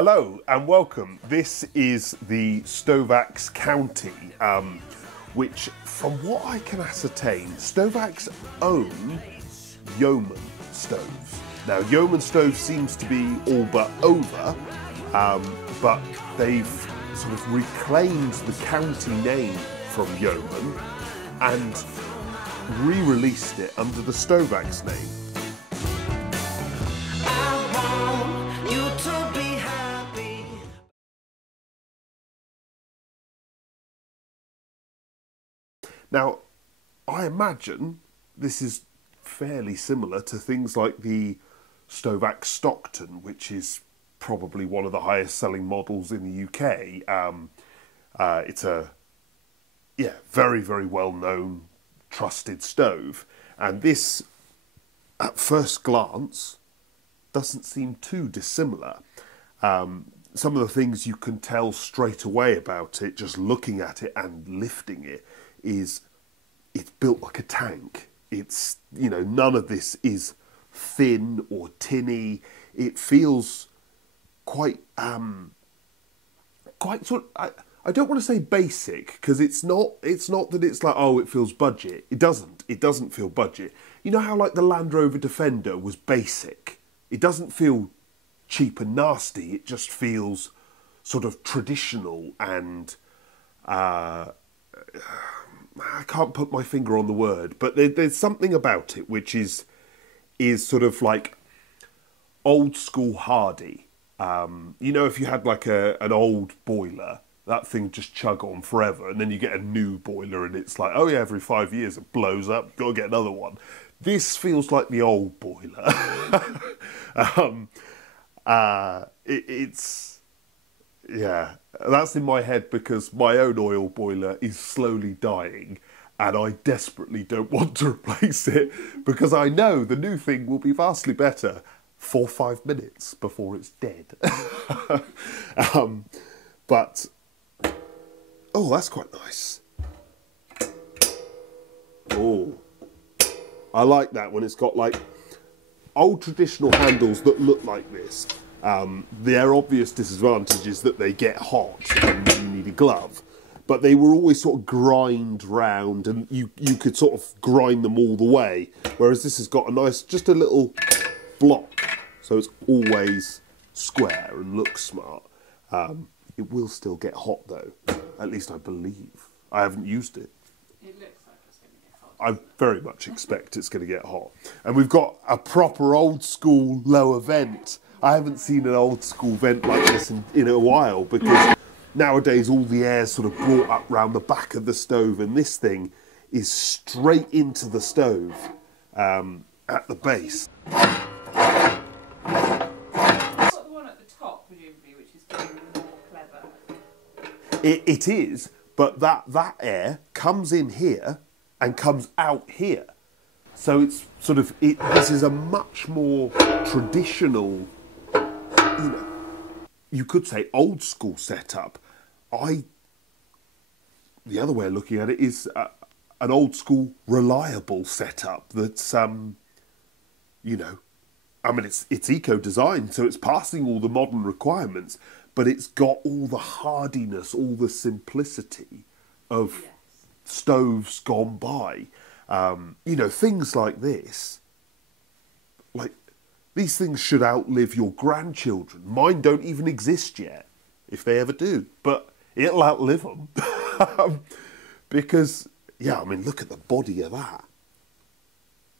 Hello and welcome. This is the Stovax County, which, from what I can ascertain, Stovax own Yeoman stoves. Now, Yeoman stoves seems to be all but over, but they've sort of reclaimed the county name from Yeoman and re-released it under the Stovax name. Now, I imagine this is fairly similar to things like the Stovax Stockton, which is probably one of the highest selling models in the UK. It's a very, very well known, trusted stove. And this, at first glance, doesn't seem too dissimilar. Some of the things you can tell straight away about it, just looking at it and lifting it, is it's built like a tank. It's, you know, none of this is thin or tinny. It feels quite sort of, I don't want to say basic, because it's not that it's like, oh, it feels budget. It doesn't feel budget. You know how like the Land Rover Defender was basic? It doesn't feel cheap and nasty. It just feels sort of traditional and I can't put my finger on the word, but there's something about it which is sort of like old school hardy. You know, if you had like an old boiler, that thing just chug on forever, and then you get a new boiler and it's like, oh yeah, every 5 years it blows up, got to get another one. This feels like the old boiler. Yeah, that's in my head because my own oil boiler is slowly dying and I desperately don't want to replace it because I know the new thing will be vastly better 4 or 5 minutes before it's dead. But, oh, that's quite nice. Oh, I like that when it's got like old traditional handles that look like this. Their obvious disadvantage is that they get hot and you need a glove. But they were always sort of grind round and you could sort of grind them all the way. Whereas this has got a nice, just a little block. So it's always square and looks smart. It will still get hot though. At least I believe. I haven't used it. It looks like it's going to get hot. I very much expect it's going to get hot. And we've got a proper old school lower vent. I haven't seen an old school vent like this in a while because nowadays all the air's sort of brought up round the back of the stove and this thing is straight into the stove at the base. You've got the one at the top, presumably, which is doing more clever. It is, but that air comes in here and comes out here. So it's sort of, this is a much more traditional, you know, you could say old school setup. The other way of looking at it is an old school reliable setup that's, you know, I mean, it's eco-designed, so it's passing all the modern requirements, but it's got all the hardiness, all the simplicity of stoves gone by. You know, things like this, like, these things should outlive your grandchildren. Mine don't even exist yet, if they ever do. But it'll outlive them. Because, yeah, I mean, look at the body of that.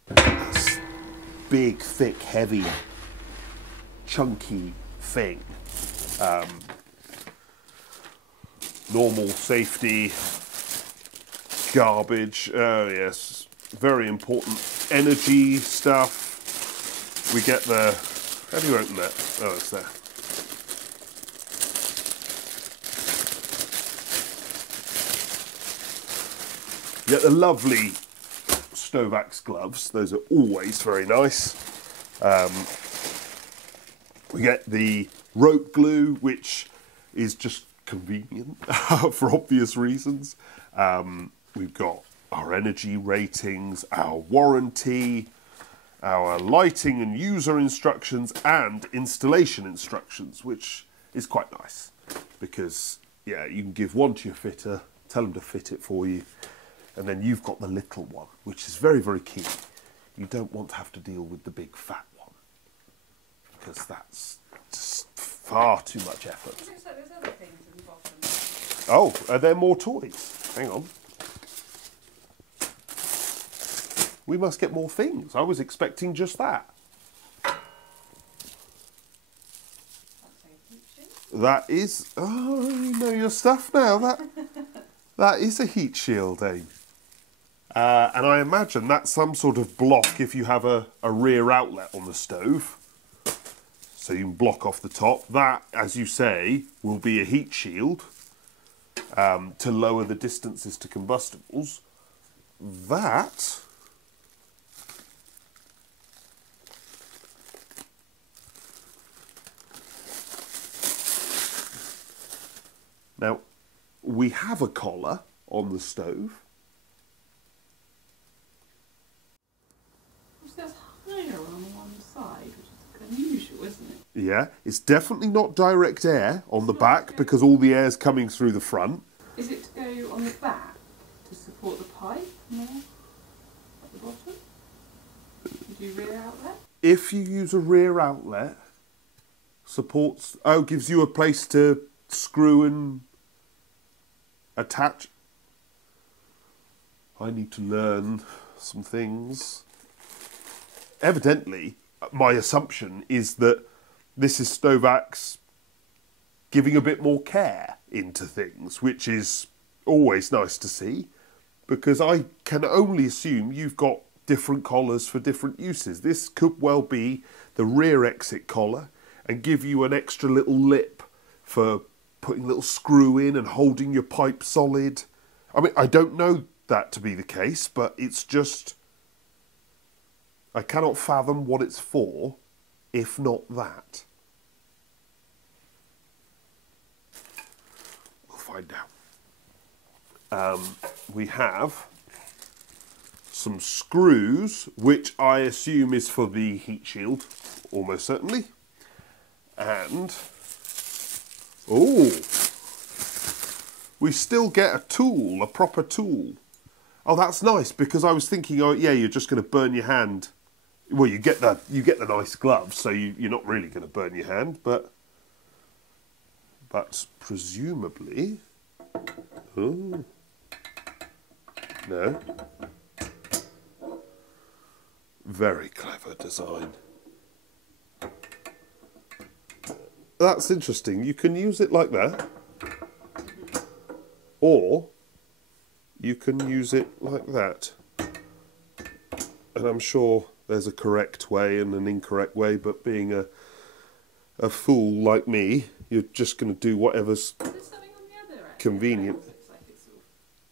That's big, thick, heavy, chunky thing. Normal safety, garbage. Oh, yes, very important energy stuff. We get the, how do you open that? Oh, it's there. You get the lovely Stovax gloves. Those are always very nice. We get the rope glue, which is just convenient for obvious reasons. We've got our energy ratings, our warranty, our lighting and user instructions and installation instructions, which is quite nice because, yeah, you can give one to your fitter, tell them to fit it for you, and then you've got the little one, which is very, very key. You don't want to have to deal with the big fat one because that's just far too much effort. It looks like there's other things in the bottom. Oh, are there more toys? Hang on. We must get more things. I was expecting just that. That is... Oh, you know your stuff now. That is a heat shield, Aim. And I imagine that's some sort of block if you have a rear outlet on the stove. So you can block off the top. That, as you say, will be a heat shield to lower the distances to combustibles. That... Now, we have a collar on the stove. There's higher on one side, which is unusual, isn't it? Yeah, it's definitely not direct air on the back because all the air's coming through the front. Is it to go on the back to support the pipe? No? At the bottom? Do you rear outlet? If you use a rear outlet, supports... Oh, gives you a place to screw and attach. I need to learn some things. Evidently, my assumption is that this is Stovax giving a bit more care into things, which is always nice to see, because I can only assume you've got different collars for different uses. This could well be the rear exit collar and give you an extra little lip for putting a little screw in and holding your pipe solid. I mean, I don't know that to be the case, but it's just... I cannot fathom what it's for, if not that. We'll find out. We have some screws, which I assume is for the heat shield, almost certainly. And... oh, we still get a tool, a proper tool. Oh, that's nice, because I was thinking, oh yeah, you're just going to burn your hand. Well, you get the nice gloves, so you're not really going to burn your hand, but presumably, oh, no, very clever design. That's interesting. You can use it like that, or you can use it like that. And I'm sure there's a correct way and an incorrect way, but being a fool like me, you're just going to do whatever's convenient.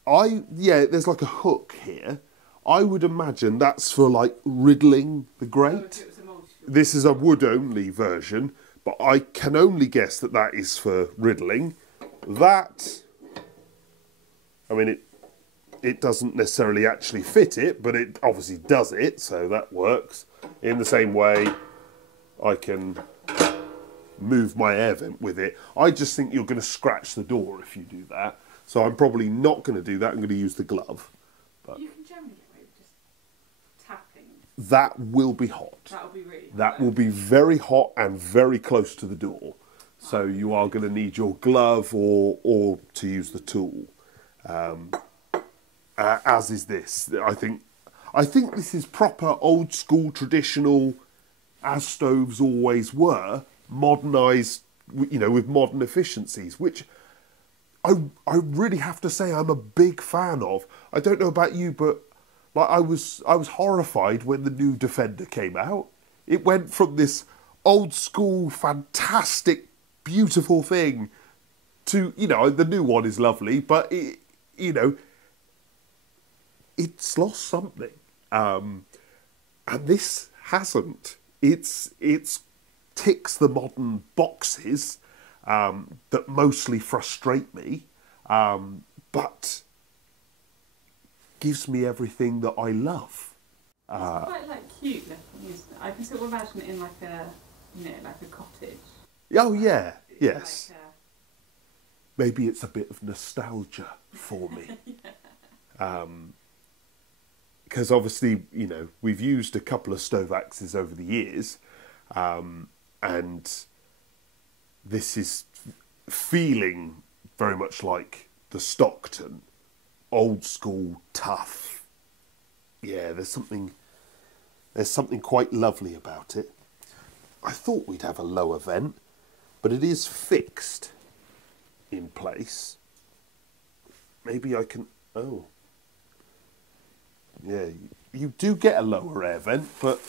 Yeah, there's like a hook here. I would imagine that's for like riddling the grate. This is a wood-only version. But I can only guess that that is for riddling. That, I mean, it doesn't necessarily actually fit it, but it obviously does it, so that works. In the same way, I can move my air vent with it. I just think you're going to scratch the door if you do that. So I'm probably not going to do that. I'm going to use the glove. But you can generally get away with just tapping. That will be hot. That'll be really hot. That will be very hot and very close to the door. So you are going to need your glove or to use the tool. As is this. I think this is proper old school traditional, as stoves always were, modernised, you know, with modern efficiencies, which I really have to say I'm a big fan of. I don't know about you, but like I was horrified when the new Defender came out. It went from this old school, fantastic, beautiful thing to, you know, the new one is lovely, but it, you know, it's lost something, and this hasn't. It's ticks the modern boxes that mostly frustrate me, but gives me everything that I love. It's quite like cute looking, isn't it? I can sort of imagine it in like a, you know, like a cottage. Oh yeah, Yes. Like, maybe it's a bit of nostalgia for me. Because obviously, you know, we've used a couple of Stovaxes over the years, and this is feeling very much like the Stockton, old school, tough. Yeah, there's something quite lovely about it. I thought we'd have a lower vent, but it is fixed in place. Maybe I can... Oh. Yeah, you do get a lower air vent, but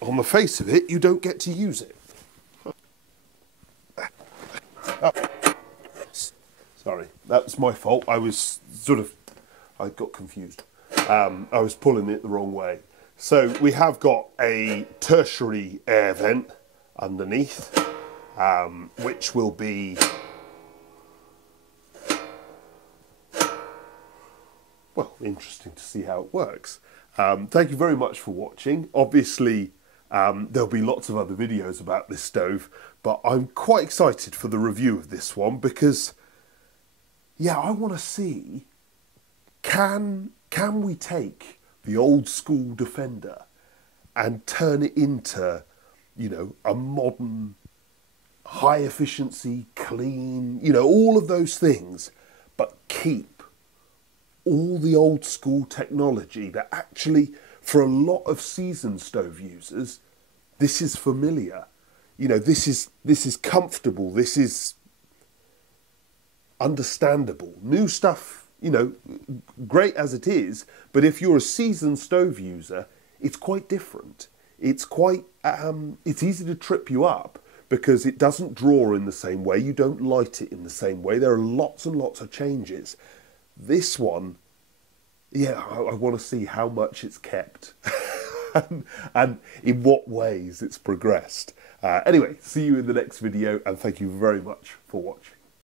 on the face of it, you don't get to use it. Oh. Sorry, that's my fault. I got confused. I was pulling it the wrong way. So we have got a tertiary air vent underneath, which will be, well, interesting to see how it works. Thank you very much for watching. Obviously, there'll be lots of other videos about this stove, but I'm quite excited for the review of this one because, yeah, I want to see, can we take the old school Defender and turn it into, you know, a modern, high efficiency, clean, you know, all of those things, but keep all the old school technology that actually, for a lot of seasoned stove users, this is familiar. You know, this is comfortable, this is understandable. New stuff, you know, great as it is, but if you're a seasoned stove user, it's quite different. It's quite, it's easy to trip you up because it doesn't draw in the same way, you don't light it in the same way. There are lots and lots of changes. This one, yeah, I want to see how much it's kept and in what ways it's progressed. Anyway, see you in the next video, and thank you very much for watching.